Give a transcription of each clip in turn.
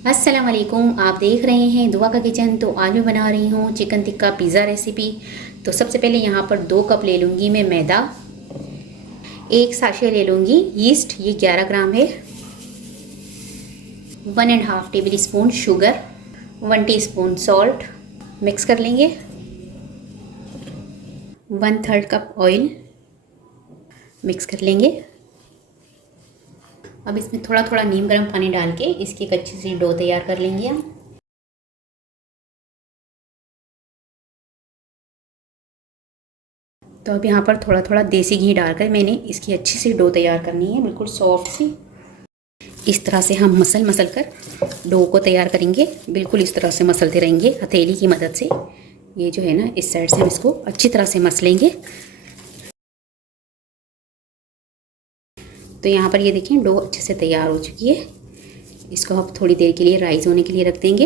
अस्सलाम वालेकुम। आप देख रहे हैं दुआ का किचन। तो आज मैं बना रही हूँ चिकन टिक्का पिज़्ज़ा रेसिपी। तो सबसे पहले यहाँ पर 2 कप ले लूँगी मैं मैदा। एक साशे ले लूँगी यीस्ट, ये 11 ग्राम है। 1.5 table spoon sugar, 1 teaspoon salt. Mix कर लेंगे। 1/3 कप ऑयल मिक्स कर लेंगे। अब इसमें थोड़ा थोड़ा नीम गर्म पानी डाल के इसकी एक अच्छी सी डो तैयार कर लेंगे हम। तो अब यहाँ पर थोड़ा थोड़ा देसी घी डालकर मैंने इसकी अच्छी सी डो तैयार करनी है, बिल्कुल सॉफ्ट सी। इस तरह से हम मसल मसल कर डो को तैयार करेंगे। बिल्कुल इस तरह से मसलते रहेंगे हथेली की मदद से। ये जो है ना, इस साइड से हम इसको अच्छी तरह से मसलेंगे। तो यहाँ पर ये देखें, डो अच्छे से तैयार हो चुकी है। इसको हम थोड़ी देर के लिए राइस होने के लिए रख देंगे।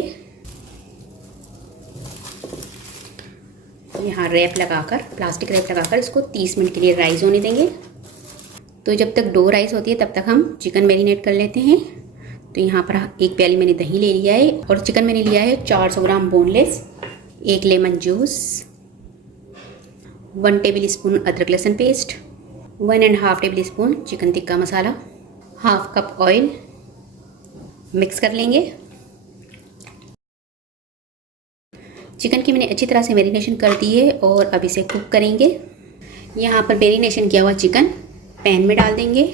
यहाँ रैप लगाकर, प्लास्टिक रैप लगाकर इसको 30 मिनट के लिए राइस होने देंगे। तो जब तक डो राइस होती है तब तक हम चिकन मैरिनेट कर लेते हैं। तो यहाँ पर 1 प्याली मैंने दही ले लिया है और चिकन मैंने लिया है 400 gram boneless. 1 lemon juice, 1 tablespoon अदरक लहसुन paste, 1.5 tablespoon chicken tikka masala, half cup oil. Mix कर लेंगे। चिकन की मैंने अच्छी तरह से मैरिनेशन कर दी है और अब इसे कुक करेंगे। यहाँ पर मैरिनेशन किया हुआ चिकन पैन में डाल देंगे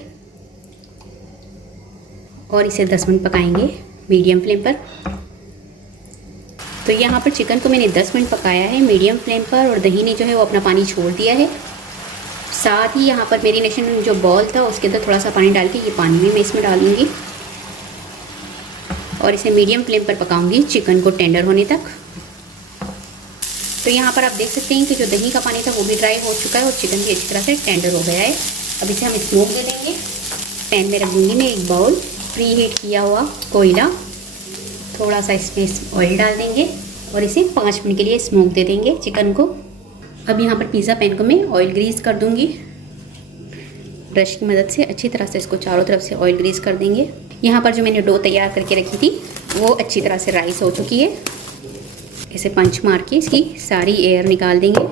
और इसे 10 मिनट पकाएंगे मीडियम फ्लेम पर। तो यहाँ पर चिकन को मैंने 10 मिनट पकाया है मीडियम फ्लेम पर और दही ने जो है वो अपना पानी छोड़ दिया है। साथ ही यहाँ पर मैरिनेशन जो बॉल था उसके अंदर थोड़ा सा पानी डाल के ये पानी भी मैं इसमें डाल दूँगी और इसे मीडियम फ्लेम पर पकाऊंगी चिकन को टेंडर होने तक। तो यहाँ पर आप देख सकते हैं कि जो दही का पानी था वो भी ड्राई हो चुका है और चिकन भी अच्छी तरह से टेंडर हो गया है। अब इसे हम स्मोक दे देंगे। पैन में रख दूँगी मैं एक बाउल प्री हीट किया हुआ कोयला। थोड़ा सा इसमें ऑयल डाल देंगे और इसे 5 मिनट के लिए स्मोक दे देंगे चिकन को। अब यहाँ पर पिज़्ज़ा पैन को मैं ऑयल ग्रीस कर दूँगी। ब्रश की मदद से अच्छी तरह से इसको चारों तरफ से ऑयल ग्रीस कर देंगे। यहाँ पर जो मैंने डो तैयार करके रखी थी वो अच्छी तरह से राइस हो चुकी है। इसे पंच मार के इसकी सारी एयर निकाल देंगे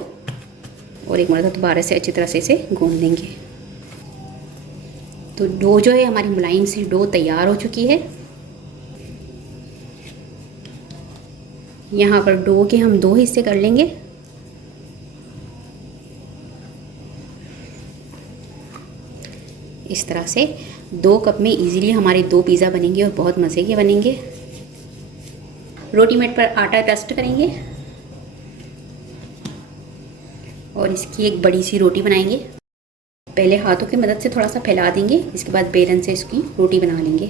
और एक मरतबा दोबारा से अच्छी तरह से इसे गूंद देंगे। तो डो जो है हमारी मुलायम सी डो तैयार हो चुकी है। यहाँ पर डो के हम 2 हिस्से कर लेंगे। इस तरह से 2 कप में इजीली हमारे 2 पिज़्ज़ा बनेंगे और बहुत मज़े के बनेंगे। रोटी मेट पर आटा डस्ट करेंगे और इसकी एक बड़ी सी रोटी बनाएंगे। पहले हाथों की मदद से थोड़ा सा फैला देंगे, इसके बाद बेलन से इसकी रोटी बना लेंगे।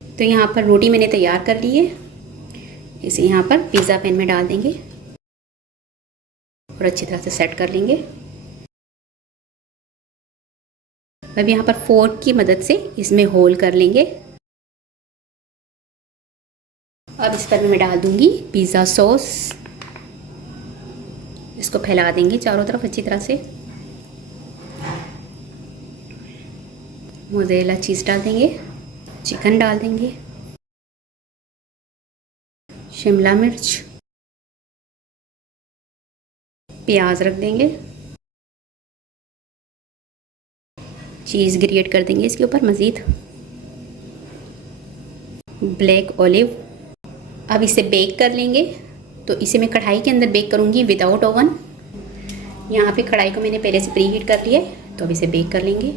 तो यहाँ पर रोटी मैंने तैयार कर ली है। इसे यहाँ पर पिज़्ज़ा पैन में डाल देंगे और अच्छी तरह से सेट कर लेंगे। अब यहाँ पर फोर्क की मदद से इसमें होल कर लेंगे। अब इस पर मैं डाल दूँगी पिज़्ज़ा सॉस। इसको फैला देंगे चारों तरफ अच्छी तरह से। मोज़रेला चीज़ डाल देंगे, चिकन डाल देंगे, शिमला मिर्च, प्याज रख देंगे, चीज़ ग्रेट कर देंगे इसके ऊपर मज़ीद, ब्लैक ऑलिव। अब इसे बेक कर लेंगे। तो इसे मैं कढ़ाई के अंदर बेक करूँगी विदाउट ओवन। यहाँ पे कढ़ाई को मैंने पहले से प्री हीट कर लिया है। तो अब इसे बेक कर लेंगे।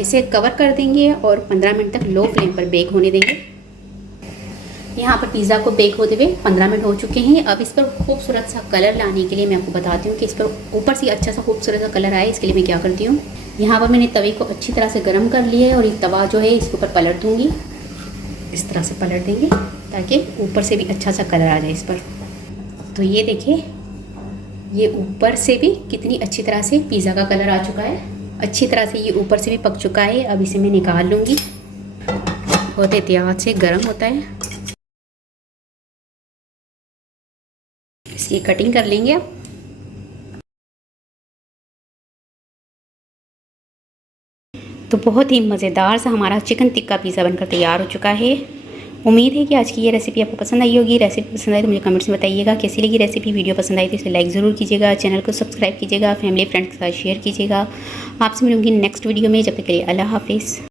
इसे कवर कर देंगे और 15 मिनट तक लो फ्लेम पर बेक होने देंगे। यहाँ पर पिज़्ज़ा को बेक होते हुए 15 मिनट हो चुके हैं। अब इस पर खूबसूरत सा कलर लाने के लिए मैं आपको बताती हूँ कि इस पर ऊपर से अच्छा सा खूबसूरत सा कलर आए, इसके लिए मैं क्या करती हूँ। यहाँ पर मैंने तवे को अच्छी तरह से गर्म कर लिया है और ये तवा जो है इसके ऊपर पलट दूँगी। इस तरह से पलट देंगे ताकि ऊपर से भी अच्छा सा कलर आ जाए इस पर। तो ये देखिए, ये ऊपर से भी कितनी अच्छी तरह से पिज़्ज़ा का कलर आ चुका है। अच्छी तरह से ये ऊपर से भी पक चुका है। अब इसे मैं निकाल लूँगी। बहुत एहतियात से गर्म होता है। इसकी कटिंग कर लेंगे अब। तो बहुत ही मज़ेदार सा हमारा चिकन टिक्का पिज़्ज़ा बनकर तैयार हो चुका है। उम्मीद है कि आज की ये रेसिपी आपको पसंद आई होगी। रेसिपी पसंद आई तो मुझे कमेंट्स में बताइएगा कैसी लगी रेसिपी। वीडियो पसंद आई तो इसे लाइक ज़रूर कीजिएगा, चैनल को सब्सक्राइब कीजिएगा, फैमिली फ्रेंड्स के साथ शेयर कीजिएगा। आपसे मिलूंगी नेक्स्ट वीडियो में, जब तक के लिए अल्लाह हाफिज़।